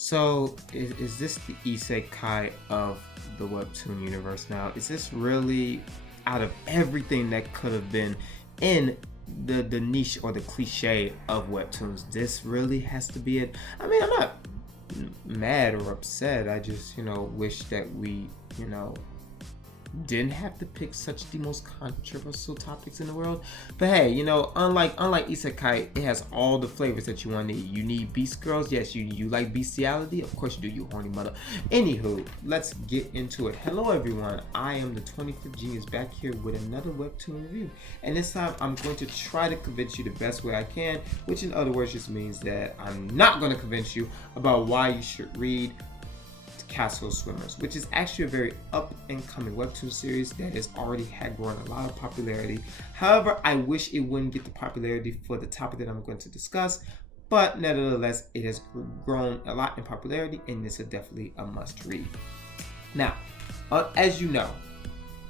So, is this the isekai of the webtoon universe now? Is this really, out of everything that could have been in the niche or the cliche of webtoons, this really has to be it? I mean, I'm not mad or upset. I just, wish that we, didn't have to pick such the most controversial topics in the world. But hey, unlike isekai, it has all the flavors that you want to eat. You need beast girls, yes. You like bestiality, of course you do, you horny mother. Anywho, let's get into it. Hello everyone, I am the 25th Genius back here with another webtoon review, and this time I'm going to try to convince you the best way I can, which in other words just means that I'm not going to convince you about why you should read Castle Swimmers, which is actually a very up and coming webtoon series that has already had grown a lot of popularity. However, I wish it wouldn't get the popularity for the topic that I'm going to discuss, but nevertheless, it has grown a lot in popularity, and this is definitely a must read. Now, as you know,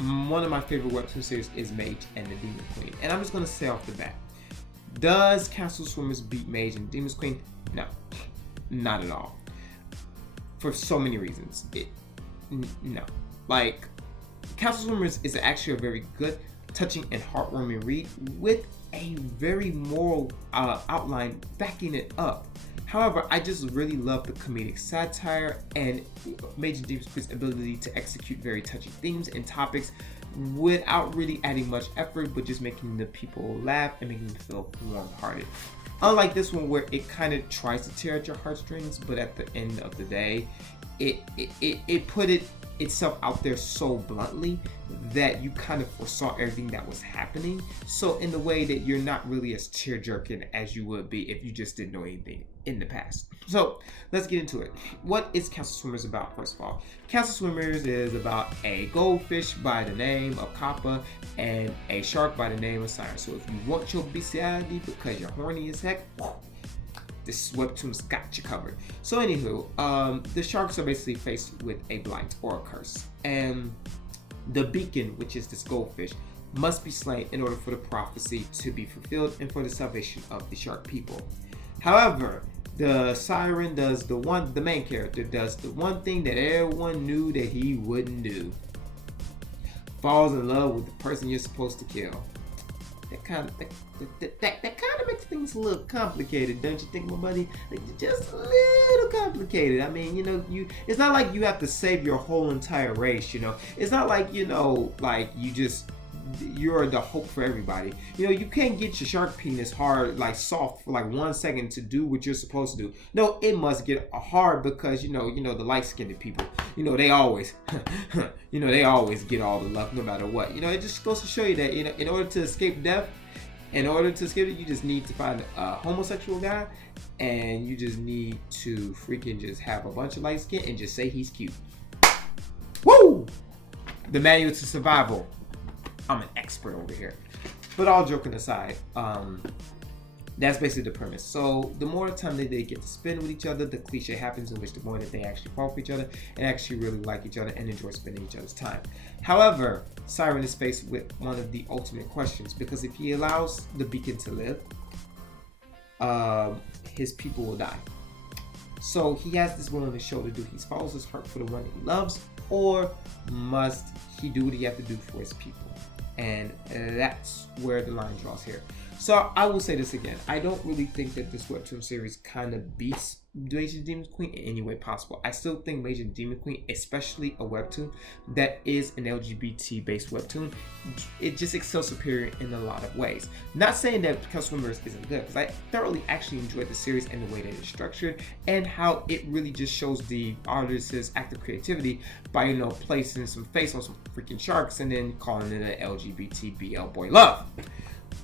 one of my favorite webtoon series is Mage and the Demon Queen, and I'm just going to say off the bat, does Castle Swimmers beat Mage and Demon Queen? No, not at all. For so many reasons. No. Like, Castle Swimmers is actually a very good, touching, and heartwarming read with a very moral outline backing it up. However, I just really love the comedic satire and Mage and Demon Queen's ability to execute very touching themes and topics without really adding much effort, but just making the people laugh and making them feel warm-hearted. Unlike this one where it kind of tries to tear at your heartstrings, but at the end of the day, it put itself out there so bluntly that you kind of foresaw everything that was happening. So in the way that you're not really as tear-jerking as you would be if you just didn't know anything in the past. So let's get into it. What is Castle Swimmers about, first of all? Castle Swimmers is about a goldfish by the name of Kappa and a shark by the name of Siren. So if you want your bestiality because you're horny as heck, this webtoon's got you covered. So anywho, the sharks are basically faced with a blight or a curse, and the beacon, which is this goldfish, must be slain in order for the prophecy to be fulfilled and for the salvation of the shark people. However, the siren does the main character does the one thing that everyone knew that he wouldn't do. Falls in love with the person you're supposed to kill. That kind of makes things a little complicated, don't you think, my buddy? Like, just a little complicated. I mean, it's not like you have to save your whole entire race, It's not like, like you're the hope for everybody. You can't get your shark penis hard, like soft for like 1 second to do what you're supposed to do. No, it must get hard because, the light-skinned people, they always, they always get all the love no matter what. It just goes to show you that, in order to escape death, you just need to find a homosexual guy, and you just need to freaking just have a bunch of light skin and just say he's cute. Woo! The manual to survival. I'm an expert over here. But all joking aside, that's basically the premise. So the more time that they get to spend with each other, the cliche happens in which the more that they actually fall for each other and actually really like each other and enjoy spending each other's time. However, Siren is faced with one of the ultimate questions, because if he allows the beacon to live, his people will die. So he has this will on his shoulder. Do he follows his heart for the one he loves, or must he do what he has to do for his people? And that's where the line draws here. So I will say this again. I don't really think that this webtoon series kind of beats Mage and Demon Queen in any way possible. I still think Mage and Demon Queen, especially a webtoon that is an LGBT based webtoon, it just excels superior in a lot of ways. Not saying that Castle Swimmers isn't good, because I thoroughly actually enjoyed the series and the way that it's structured and how it really just shows the artist's active creativity by, placing some face on some freaking sharks and then calling it an LGBT BL boy love.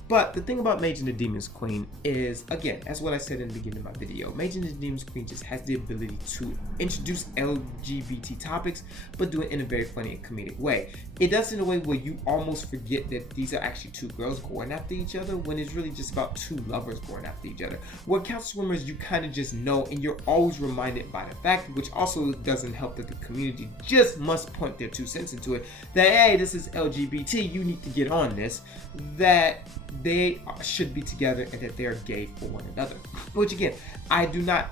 But the thing about Mage and the Demon's Queen is, again, as what I said in the beginning of my video, Mage and the Demon's Queen just has the ability to introduce LGBT topics, but do it in a very funny and comedic way. It does it in a way where you almost forget that these are actually two girls going after each other, when it's really just about two lovers going after each other. Where Castle Swimmers, you kind of just know, and you're always reminded by the fact, which also doesn't help that the community just must point their 2 cents into it, that, hey, this is LGBT, you need to get on this, that they should be together and that they're gay for one another. Which again, I do not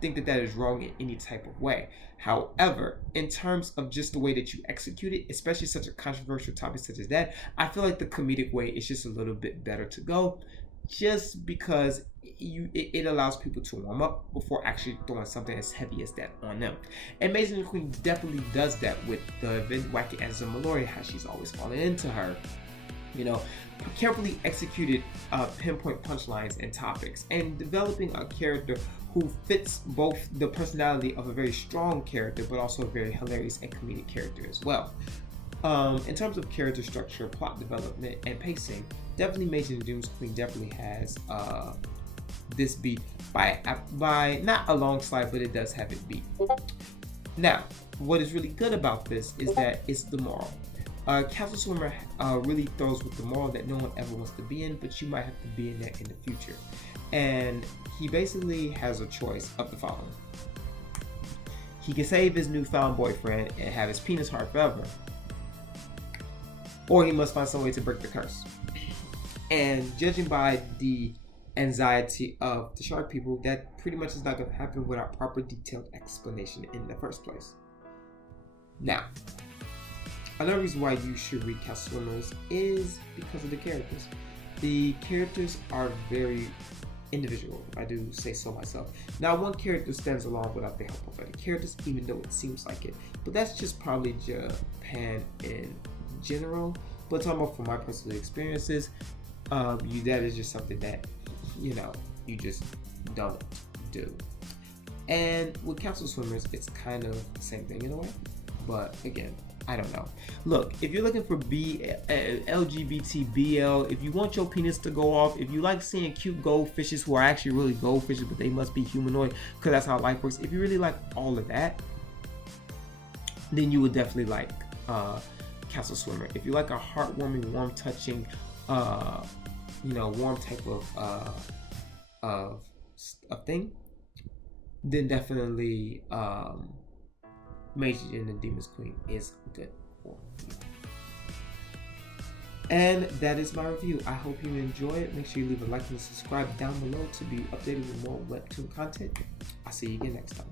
think that that is wrong in any type of way. However, in terms of just the way that you execute it, especially such a controversial topic such as that, I feel like the comedic way is just a little bit better to go, just because it allows people to warm up before actually throwing something as heavy as that on them. And Mage the Queen definitely does that with the event wacky as a Mallory, how she's always falling into her, you know, carefully executed pinpoint punchlines and topics, and developing a character who fits both the personality of a very strong character but also a very hilarious and comedic character as well. In terms of character structure, plot development, and pacing, definitely Mage the Doom's Queen definitely has this beat by not alongside, but it does have it beat. Now, what is really good about this is that it's the moral. Castle Swimmer really throws with the moral that no one ever wants to be in, but you might have to be in that in the future. And he basically has a choice of the following. He can save his newfound boyfriend and have his penis hard forever, or he must find some way to break the curse. And judging by the anxiety of the shark people, that pretty much is not going to happen without proper detailed explanation in the first place. Now, another reason why you should read Castle Swimmers is because of the characters. The characters are very individual, if I do say so myself. Now, one character stands alone without the help of other characters, even though it seems like it. But that's just probably Japan in general. But talking about from my personal experiences, that is just something that, you know, you just don't do. And with Castle Swimmers, it's kind of the same thing in a way. But again, I don't know. Look, if you're looking for LGBT BL, if you want your penis to go off, if you like seeing cute goldfishes who are actually really goldfishes, but they must be humanoid because that's how life works, if you really like all of that, then you would definitely like Castle Swimmer. If you like a heartwarming, warm touching, warm type of thing, then definitely Mage and the Demon's Queen is good for you. And that is my review. I hope you enjoy it. Make sure you leave a like and subscribe down below to be updated with more webtoon content. I'll see you again next time.